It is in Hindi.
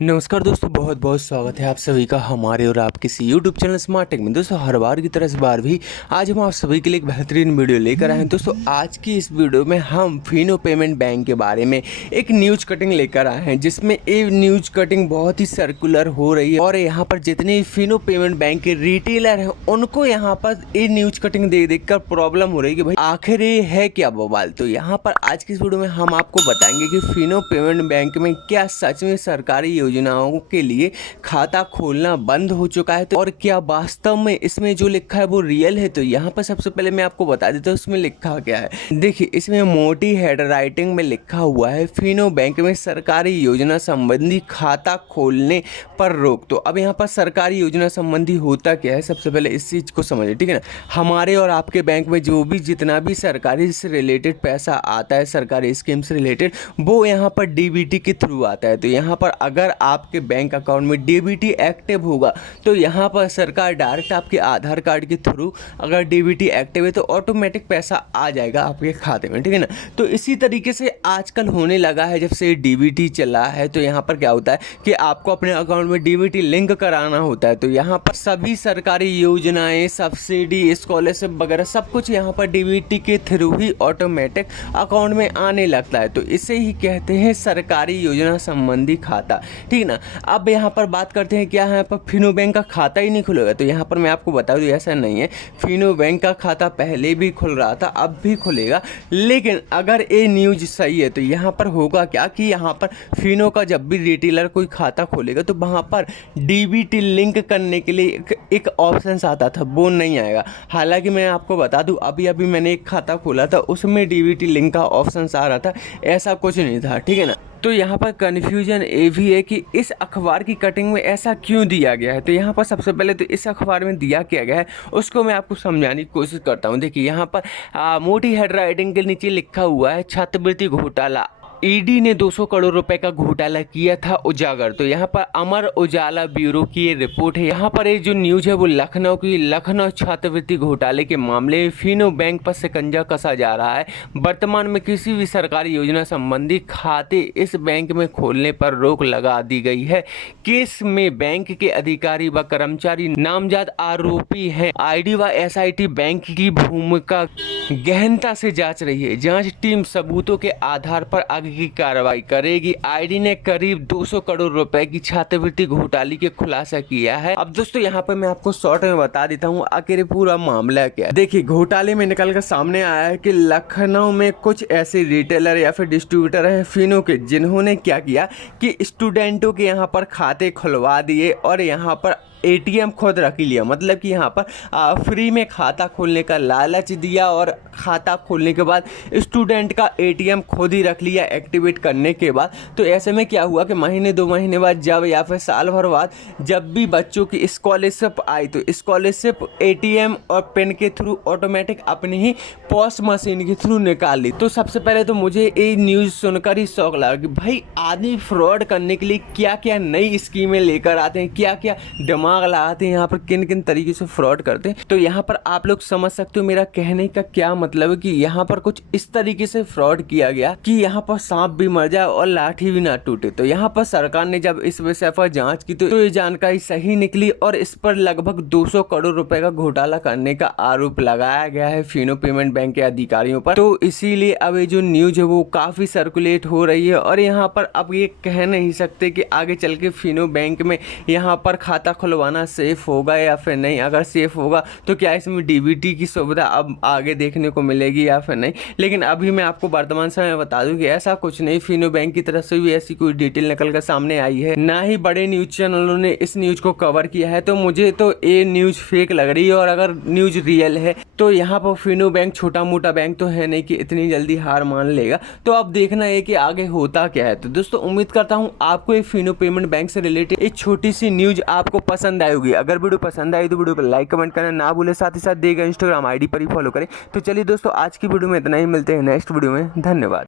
नमस्कार दोस्तों, बहुत बहुत स्वागत है आप सभी का हमारे और आपके इस यूट्यूब चैनल स्मार्ट टेक में। दोस्तों हर बार की तरह इस बार भी आज हम आप सभी के लिए एक बेहतरीन वीडियो लेकर आए हैं। दोस्तों आज की इस वीडियो में हम फिनो पेमेंट बैंक के बारे में एक न्यूज कटिंग लेकर आए हैं, जिसमें ये न्यूज कटिंग बहुत ही सर्कुलर हो रही है और यहाँ पर जितने फिनो पेमेंट बैंक के रिटेलर हैं उनको यहाँ पर ये न्यूज कटिंग देख कर प्रॉब्लम हो रही है कि भाई आखिर ये है क्या बवाल। तो यहाँ पर आज की इस वीडियो में हम आपको बताएंगे कि फिनो पेमेंट बैंक में क्या सच में सरकारी योजनाओं के लिए खाता खोलना बंद हो चुका है, तो और क्या वास्तव में इसमें जो लिखा है वो रियल है। तो यहाँ पर सबसे पहले मैं आपको बता देता हूँ इसमें लिखा क्या है। देखिए इसमें मोटी हेड राइटिंग में लिखा हुआ है फिनो बैंक में सरकारी योजना संबंधी खाता खोलने पर रोक। तो अब यहाँ पर सरकारी योजना संबंधी होता क्या है, सबसे पहले इस चीज को समझिए, ठीक है ना। हमारे और आपके बैंक में जो भी जितना भी सरकारी से रिलेटेड पैसा आता है, सरकारी स्कीम से रिलेटेड, वो यहाँ पर डीबीटी के थ्रू आता है। तो यहाँ पर अगर आपके बैंक अकाउंट में डीबीटी एक्टिव होगा तो यहाँ पर सरकार डायरेक्ट आपके आधार कार्ड के थ्रू अगर डीबीटी एक्टिव है तो ऑटोमेटिक पैसा आ जाएगा आपके खाते में, ठीक है ना। तो इसी तरीके से आजकल होने लगा है, जब से डीबीटी चला है तो यहाँ पर क्या होता है कि आपको अपने अकाउंट में डीबीटी लिंक कराना होता है। तो यहाँ पर सभी सरकारी योजनाएं, सब्सिडी, स्कॉलरशिप वगैरह सब कुछ यहाँ पर डीबीटी के थ्रू ही ऑटोमेटिक अकाउंट में आने लगता है। तो इसे ही कहते हैं सरकारी योजना संबंधी खाता, ठीक ना। अब यहाँ पर बात करते हैं क्या यहाँ पर फिनो बैंक का खाता ही नहीं खुलेगा। तो यहाँ पर मैं आपको बता दूँ ऐसा नहीं है, फिनो बैंक का खाता पहले भी खुल रहा था, अब भी खुलेगा। लेकिन अगर ये न्यूज सही है तो यहाँ पर होगा क्या कि यहाँ पर फिनो का जब भी रिटेलर कोई खाता खोलेगा तो वहाँ पर डीबीटी लिंक करने के लिए एक ऑप्शन आता था, वो नहीं आएगा। हालांकि मैं आपको बता दूं अभी अभी मैंने एक खाता खोला था, उसमें डीबीटी लिंक का ऑप्शन आ रहा था, ऐसा कुछ नहीं था, ठीक है ना। तो यहाँ पर कन्फ्यूजन ये भी है कि इस अखबार की कटिंग में ऐसा क्यों दिया गया है। तो यहाँ पर सबसे पहले तो इस अखबार में दिया क्या गया है उसको मैं आपको समझाने की कोशिश करता हूँ। देखिए यहाँ पर मोटी हेड राइटिंग के नीचे लिखा हुआ है छात्रवृत्ति घोटाला, ईडी ने 200 करोड़ रुपए का घोटाला किया था उजागर। तो यहाँ पर अमर उजाला ब्यूरो की ये रिपोर्ट है। यहाँ पर ये जो न्यूज है वो लखनऊ की, लखनऊ छात्रवृत्ति घोटाले के मामले में फिनो बैंक पर शिकंजा कसा जा रहा है। वर्तमान में किसी भी सरकारी योजना संबंधी खाते इस बैंक में खोलने पर रोक लगा दी गई है। केस में बैंक के अधिकारी व कर्मचारी नामजद आरोपी हैं। ईडी व एसआईटी बैंक की भूमिका गहनता से जांच रही है। जांच टीम सबूतों के आधार पर आगे की कार्रवाई करेगी। ईडी ने करीब 200 करोड़ रुपए की छात्रवृत्ति घोटाले के खुलासा किया है। अब दोस्तों यहाँ पर मैं आपको शॉर्ट में बता देता हूँ आखिर पूरा मामला क्या है। देखिए घोटाले में निकल कर सामने आया है कि लखनऊ में कुछ ऐसे रिटेलर या फिर डिस्ट्रीब्यूटर है फिनो के, जिन्होंने क्या किया कि स्टूडेंटों के यहाँ पर खाते खुलवा दिए और यहाँ पर एटीएम खुद रख लिया। मतलब कि यहाँ पर फ्री में खाता खोलने का लालच दिया और खाता खोलने के बाद स्टूडेंट का एटीएम खुद ही रख लिया एक्टिवेट करने के बाद। तो ऐसे में क्या हुआ कि महीने 2 महीने बाद जब या फिर साल भर बाद जब भी बच्चों की स्कॉलरशिप आई तो स्कॉलरशिप एटीएम और पेन के थ्रू ऑटोमेटिक अपनी ही पॉस मशीन के थ्रू निकाल ली। तो सबसे पहले तो मुझे ये न्यूज़ सुनकर ही शौक लगा कि भाई आदमी फ्रॉड करने के लिए क्या क्या नई स्कीमें लेकर आते हैं, क्या क्या दिमाग लगाते हैं, यहाँ पर किन किन तरीके से फ्रॉड करते हैं। तो यहाँ पर आप लोग समझ सकते हो मेरा कहने का क्या मतलब है कि यहाँ पर कुछ इस तरीके से फ्रॉड किया गया कि यहाँ पर सांप भी मर जाए और लाठी भी ना टूटे। तो यहाँ पर सरकार ने जब इस विषय पर जांच की तो ये जानकारी सही निकली और इस पर लगभग 200 करोड़ रुपए का घोटाला करने का आरोप लगाया गया है फिनो पेमेंट बैंक के अधिकारियों पर। तो इसीलिए अब ये जो न्यूज है वो काफी सर्कुलेट हो रही है और यहाँ पर अब ये कह नहीं सकते कि आगे चल के फिनो बैंक में यहाँ पर खाता खुलवाना सेफ होगा या फिर नहीं। अगर सेफ होगा तो क्या इसमें डीबीटी की सुविधा अब आगे देखने को मिलेगी या फिर नहीं। लेकिन अभी मैं आपको वर्तमान समय बता दूं कि ऐसा कुछ नहीं, फिनो बैंक की तरफ से भी ऐसी कोई डिटेल निकल कर सामने आई है, ना ही बड़े न्यूज चैनलों ने इस न्यूज को कवर किया है। तो मुझे तो ये न्यूज फेक लग रही है और अगर न्यूज रियल है तो यहाँ पर फिनो बैंक छोटा मोटा बैंक तो है नहीं कि इतनी जल्दी हार मान लेगा। तो अब देखना है कि आगे होता क्या है। तो दोस्तों उम्मीद करता हूँ आपको ये फिनो पेमेंट बैंक से रिलेटेड एक छोटी सी न्यूज आपको पसंद आई होगी। अगर वीडियो पसंद आई तो वीडियो को लाइक कमेंट करना ना भूले, साथ ही साथ देगा इंस्टाग्राम आईडी पर ही फॉलो करें। तो चलिए दोस्तों आज की वीडियो में इतना ही, मिलते हैं नेक्स्ट वीडियो में। धन्यवाद।